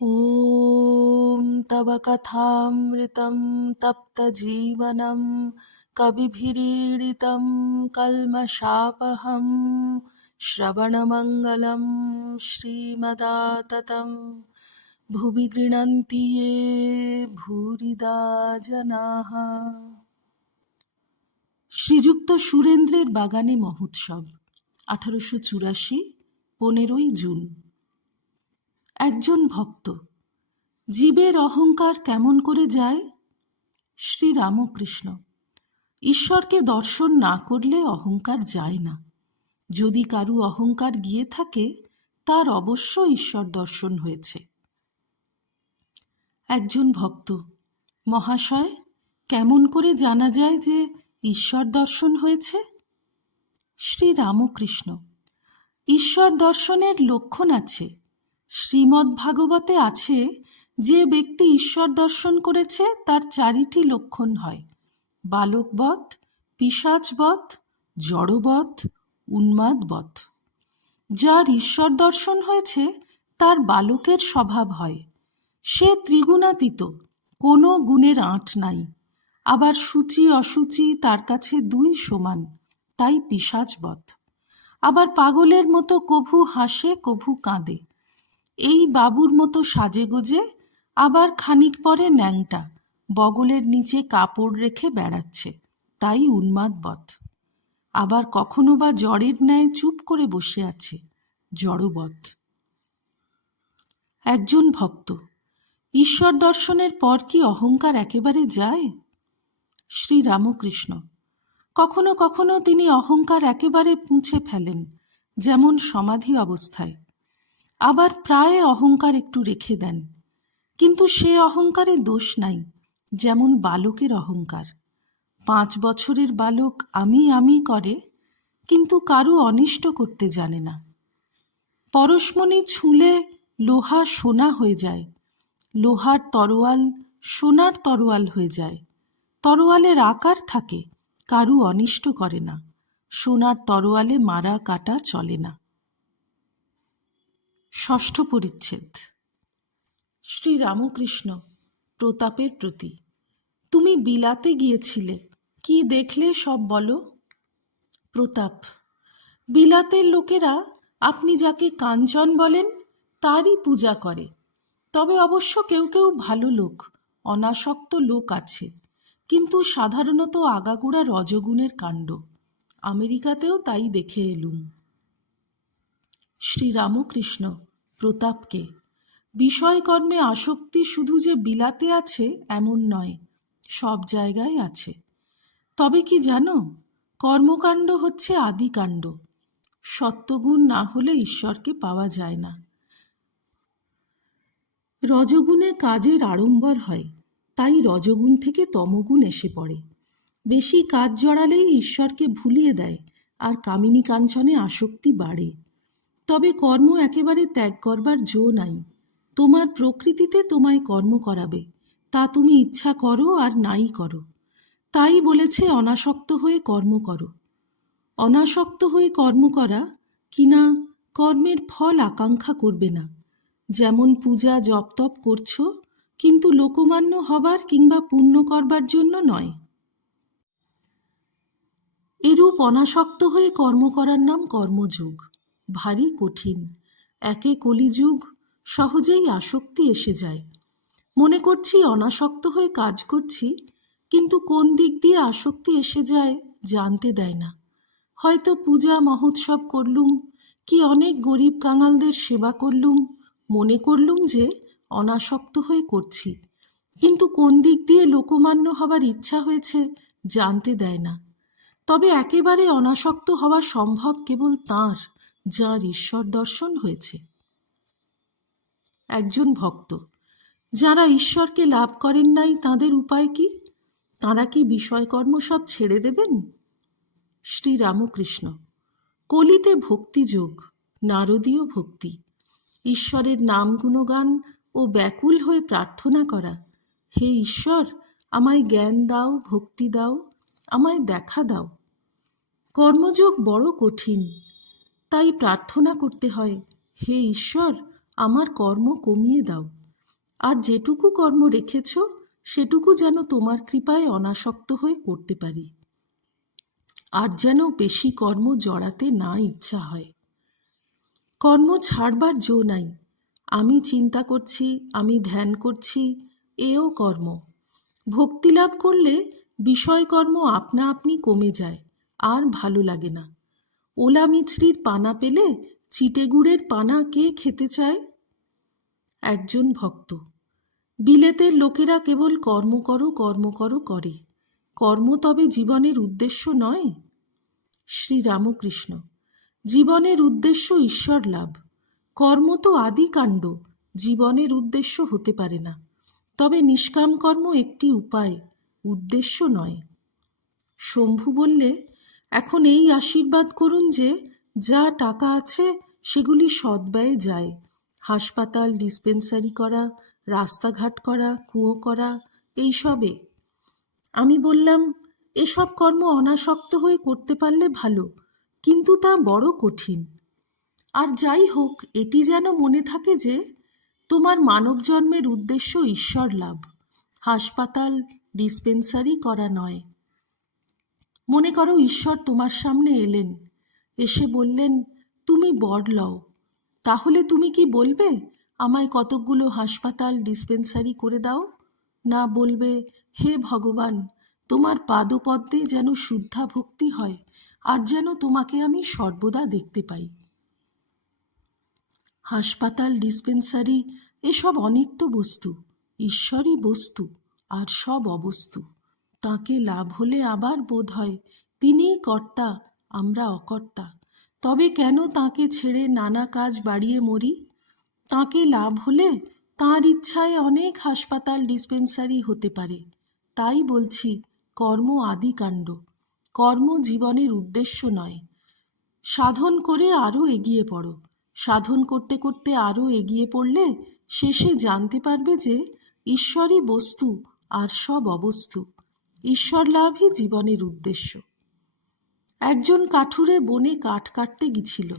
ॐ तव कथामृतं तप्तजीवनं कविभिरीडितं कल्मषापहं श्रवणमङ्गलं श्रीमदाततं भुवि गृह्णन्ति ये भूरिदा जनाः। শ্রীযুক্ত সুরেন্দ্রের বাগানে মহোৎসব 1884 15ই জুন। একজন ভক্ত, জীবের অহংকার কেমন করে যায়? শ্রীরামকৃষ্ণ। ঈশ্বরকে দর্শন না করলে অহংকার যায় না। যদি কারু অহংকার গিয়ে থাকে, তার অবশ্য ঈশ্বর দর্শন হয়েছে। একজন ভক্ত, মহাশয়, কেমন করে জানা যায় যে ঈশ্বর দর্শন হয়েছে? শ্রীরামকৃষ্ণ। ঈশ্বর দর্শনের লক্ষণ আছে। শ্রীমদ্ভাগবতে আছে, যে ব্যক্তি ঈশ্বর দর্শন করেছে তার 4টি লক্ষণ হয়: বালকবৎ, পিশাচবৎ, জড়বৎ, উন্মাদবৎ। যার ঈশ্বর দর্শন হয়েছে তার বালকের স্বভাব হয়। সে ত্রিগুণাতীত, কোনো গুণের আঁট নাই। আবার সূচি অসুচি তার কাছে 2 সমান, তাই পিশাচবৎ। আবার পাগলের মতো কভু হাসে কভু কাঁদে। এই বাবুর মতো সাজে গোজে, আবার খানিক পরে ন্যাংটা, বগলের নিচে কাপড় রেখে বেড়াচ্ছে, তাই উন্মাদবৎ। আবার কখনো বা জড়ের ন্যায় চুপ করে বসে আছে, জড়বৎ। একজন ভক্ত, ঈশ্বর দর্শনের পর কি অহংকার একেবারে যায়? শ্রীরামকৃষ্ণ। কখনো কখনো তিনি অহংকার একেবারে মুছে ফেলেন, যেমন সমাধি অবস্থায়। আবার প্রায় অহংকার একটু রেখে দেন, কিন্তু সে অহংকারে দোষ নাই, যেমন বালকের অহংকার। 5 বছরের বালক আমি করে, কিন্তু কারু অনিষ্ট করতে জানে না। পরশমণি ছুঁলে লোহা সোনা হয়ে যায়, লোহার তরোয়াল সোনার তরোয়াল হয়ে যায়। তরোয়ালের আকার থাকে, কারু অনিষ্ট করে না। সোনার তরোয়ালে মারা কাটা চলে না। ষষ্ঠ পরিচ্ছেদ। শ্রীরামকৃষ্ণ প্রতাপের প্রতি। তুমি বিলাতে গিয়েছিলে, কি দেখলে সব বলো। প্রতাপ। বিলাতের লোকেরা আপনি যাকে কাঞ্চন বলেন তারই পূজা করে। তবে অবশ্য কেউ কেউ ভালো লোক, অনাসক্ত লোক আছে, কিন্তু সাধারণত আগাগোড়া রজগুণের কাণ্ড। আমেরিকাতেও তাই দেখে এলুম। শ্রীরামকৃষ্ণ প্রতাপকে। বিষয়কর্মে আসক্তি শুধু যে বিলাতে আছে এমন নয়, সব জায়গায় আছে। তবে কি জানো, কর্মকাণ্ড হচ্ছে আদিকাণ্ড। সত্যগুণ না হলে ঈশ্বরকে পাওয়া যায় না। রজগুণে কাজের আড়ম্বর হয়, তাই রজগুণ থেকে তমগুণ এসে পড়ে। বেশি কাজ জড়ালেই ঈশ্বরকে ভুলিয়ে দেয়, আর কামিনী কাঞ্চনে আসক্তি বাড়ে। তবে কর্ম একেবারে ত্যাগ করবার জো নাই। তোমার প্রকৃতিতে তোমায় কর্ম করাবে, তা তুমি ইচ্ছা করো আর নাই করো। তাই বলেছে অনাসক্ত হয়ে কর্ম করো। অনাসক্ত হয়ে কর্ম করা কিনা কর্মের ফল আকাঙ্ক্ষা করবে না। যেমন পূজা জপ তপ করছো, কিন্তু লোকমান্য হবার কিংবা পুণ্য করবার জন্য নয়। এরূপ অনাসক্ত হয়ে কর্ম করার নাম কর্মযোগ। ভারী কঠিন। একে কলিযুগ, সহজেই আসক্তি এসে যায়। মনে করছি অনাসক্ত হয়ে কাজ করছি, কিন্তু কোন দিক দিয়ে আসক্তি এসে যায় জানতে দেয় না। হয়তো পূজা মহোৎসব করলুম, কি অনেক গরিব কাঙালদের সেবা করলুম, মনে করলুম যে অনাসক্ত হয়ে করছি, কিন্তু কোন দিক দিয়ে লোকমান্য হবার ইচ্ছা হয়েছে জানতে দেয় না। তবে একেবারে অনাসক্ত হওয়া সম্ভব কেবল তাঁর, যাঁর ঈশ্বর দর্শন হয়েছে। একজন ভক্ত, যারা ঈশ্বরকে লাভ করেন নাই তাঁদের উপায় কি? তাঁরা কি বিষয়কর্ম সব ছেড়ে দেবেন? শ্রীরামকৃষ্ণ। কলিতে ভক্তিযোগ, নারদীয় ভক্তি, ঈশ্বরের নাম গুণগান ও ব্যাকুল হয়ে প্রার্থনা করা, হে ঈশ্বর, আমায় জ্ঞান দাও, ভক্তি দাও, আমায় দেখা দাও। কর্মযোগ বড় কঠিন, তাই প্রার্থনা করতে হয়, হে ঈশ্বর, আমার কর্ম কমিয়ে দাও, আর যেটুকু কর্ম রেখেছ সেটুকু যেন তোমার কৃপায় অনাসক্ত হয়ে করতে পারি, আর যেন বেশি কর্ম জড়াতে না ইচ্ছা হয়। কর্ম ছাড়বার জো নাই। আমি চিন্তা করছি, আমি ধ্যান করছি, এও কর্ম। ভক্তিলাভ করলে বিষয়কর্ম আপনা আপনি কমে যায়, আর ভালো লাগে না। ওলা মিছরির পানা পেলে চিটেগুড়ের পানা কে খেতে চায়? একজন ভক্ত: বিলেতের লোকেরা কেবল কর্ম করো কর্ম করো করে, কর্ম তবে জীবনের উদ্দেশ্য নয়? শ্রীরামকৃষ্ণ: জীবনের উদ্দেশ্য ঈশ্বর লাভ। কর্ম তো আদি কাণ্ড, জীবনের উদ্দেশ্য হতে পারে না। তবে নিষ্কাম কর্ম একটি উপায়, উদ্দেশ্য নয়। শম্ভু বললে, এখন এই আশীর্বাদ করুন যে যা টাকা আছে সেগুলি সদ্ব্যয়ে যায়। হাসপাতাল, ডিসপেন্সারি করা, রাস্তাঘাট করা, কুয়ো করা, এইসবে। আমি বললাম, এসব কর্ম অনাসক্ত হয়ে করতে পারলে ভালো, কিন্তু তা বড় কঠিন। আর যাই হোক, এটি যেন মনে থাকে যে তোমার মানব জন্মের উদ্দেশ্য ঈশ্বর লাভ, হাসপাতাল ডিসপেন্সারি করা নয়। মনে করো ঈশ্বর তোমার সামনে এলেন, এসে বললেন, তুমি বর লও। তাহলে তুমি কি বলবে, আমায় কতকগুলো হাসপাতাল ডিসপেন্সারি করে দাও? না, বলবে, হে ভগবান, তোমার পাদপদ্মে যেন শুদ্ধা ভক্তি হয়, আর যেন তোমাকে আমি সর্বদা দেখতে পাই। হাসপাতাল ডিসপেন্সারি এসব অনিত্য বস্তু, ঈশ্বরই বস্তু, আর সব অবস্তু। তাঁকে লাভ হলে আবার বোধ হয় তিনিই কর্তা, আমরা অকর্তা। তবে কেন তাঁকে ছেড়ে নানা কাজ বাড়িয়ে মরি? তাঁকে লাভ হলে তাঁর ইচ্ছায় অনেক হাসপাতাল ডিসপেন্সারি হতে পারে। তাই বলছি, কর্ম আদি কাণ্ড, কর্ম জীবনের উদ্দেশ্য নয়। সাধন করে আরও এগিয়ে পড়ো। সাধন করতে করতে আরও এগিয়ে পড়লে শেষে জানতে পারবে যে ঈশ্বরই বস্তু আর সব অবস্তু। ঈশ্বর লাভই জীবনের উদ্দেশ্য। একজন কাঠুরে বনে কাঠ কাটতে গিয়েছিল।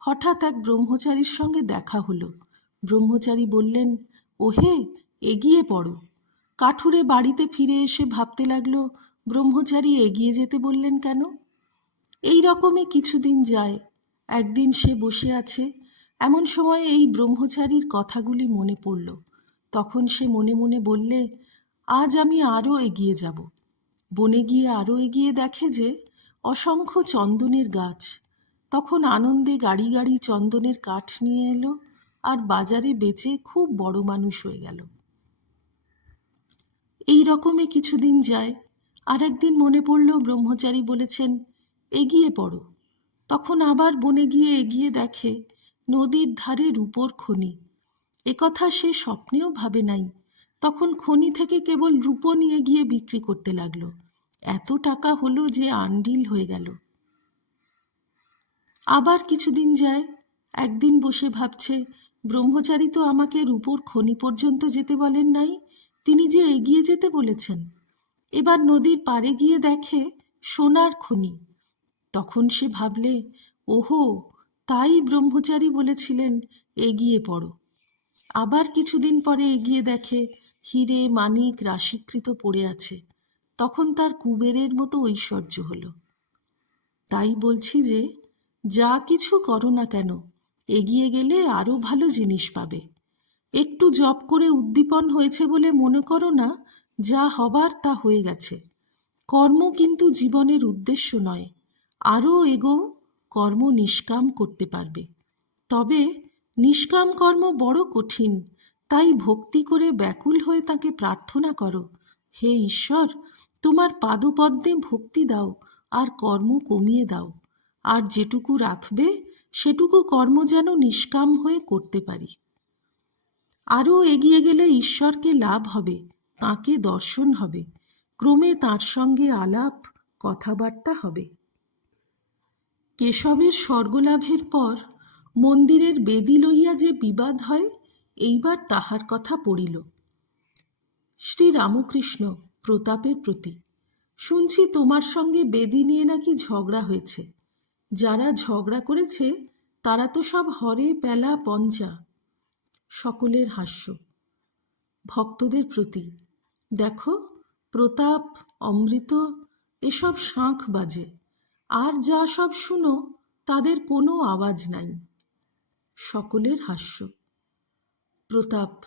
হঠাৎ এক ব্রহ্মচারীর সঙ্গে দেখা হলো। ব্রহ্মচারী বললেন, ওহে, এগিয়ে পড়ো। কাঠুরে বাড়িতে ফিরে এসে ভাবতে লাগলো, ব্রহ্মচারী এগিয়ে যেতে বললেন কেন? এই রকমই কিছুদিন যায়। একদিন সে বসে আছে, এমন সময় এই ব্রহ্মচারীর কথাগুলি মনে পড়ল। তখন সে মনে মনে বললে, আজ আমি আরও এগিয়ে যাব। বনে গিয়ে আরও এগিয়ে দেখে যে অসংখ্য চন্দনের গাছ। তখন আনন্দে গাড়ি গাড়ি চন্দনের কাঠ নিয়ে এলো, আর বাজারে বেচে খুব বড় মানুষ হয়ে গেল। এই রকমই কিছুদিন যায়। আর একদিন মনে পড়ল ব্রহ্মচারী বলেছেন, এগিয়ে পড়ো। তখন আবার বনে গিয়ে এগিয়ে দেখে নদীর ধারে রূপোর খনি। একথা সে স্বপ্নেও ভাবে নাই। তখন খনি থেকে কেবল রূপো নিয়ে গিয়ে বিক্রি করতে লাগলো। এত টাকা হলো যে আন্ডিল হয়ে গেল। আবার কিছুদিন যায়। একদিন বসে ভাবছে, ব্রহ্মচারী তো আমাকে রূপোর খনি পর্যন্ত যেতে বলেন নাই, তিনি যে এগিয়ে যেতে বলেছেন। এবার নদীর পাড়ে গিয়ে দেখে সোনার খনি। তখন সে ভাবলে, ওহো, তাই ব্রহ্মচারী বলেছিলেন এগিয়ে পড়ো। আবার কিছুদিন পরে এগিয়ে দেখে হিরে মানিক রাশিকৃত পড়ে আছে। তখন তার কুবেরের মতো ঐশ্বর্য হলো। তাই বলছি যে যা কিছু করো না কেন, এগিয়ে গেলে আরও ভালো জিনিস পাবে। একটু জপ করে উদ্দীপন হয়েছে বলে মনে করো না যা হবার তা হয়ে গেছে। কর্ম কিন্তু জীবনের উদ্দেশ্য নয়। আরও এগোও, কর্ম নিষ্কাম করতে পারবে। তবে নিষ্কাম কর্ম বড় কঠিন। তাই ভক্তি করে ব্যাকুল হয়ে তাকে প্রার্থনা করো, হে ঈশ্বর, তোমার পাদপদ্মে ভক্তি দাও, আর কর্ম কমিয়ে দাও। আর যেটুকু রাখবে সেটুকু কর্ম যেন নিষ্কাম হয়ে করতে পারি। আরও এগিয়ে গেলে ঈশ্বরকে লাভ হবে, তাঁকে দর্শন হবে। ক্রমে তাঁর সঙ্গে আলাপ কথাবার্তা হবে। কেশবের স্বর্গলাভের পর মন্দিরের বেদি লইয়া যে বিবাদ হয়, এইবার তাহার কথা পড়িল। শ্রীরামকৃষ্ণ প্রতাপের প্রতি: শুনছি তোমার সঙ্গে বেদি নিয়ে নাকি ঝগড়া হয়েছে। যারা ঝগড়া করেছে তারা তো সব হরে প্যালা পঞ্চা। সকলের হাস্য। ভক্তদের প্রতি। দেখো, প্রতাপ, অমৃত এসব শাঁখ বাজে, আর যা সব শুনো তাদের কোনো আওয়াজ নাই। সকলের হাস্য। প্রতাপ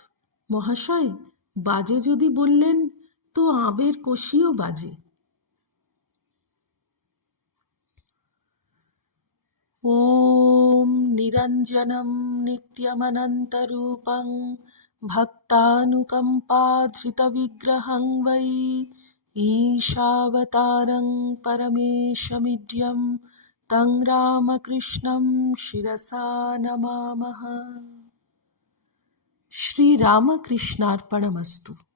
মহাশয়, বাজে যদি বললেন তো আবের কষিও বাজে। ওম নিরঞ্জনম নিত্যমনন্তরূপং ভক্তানুকম্পাধৃতবিগ্রহং বৈ ঈশাবতারং পরমেশমিড্যম তং রামকৃষ্ণং শিরসা নমামঃ। শ্রীরামকৃষ্ণার্পণমস্তু।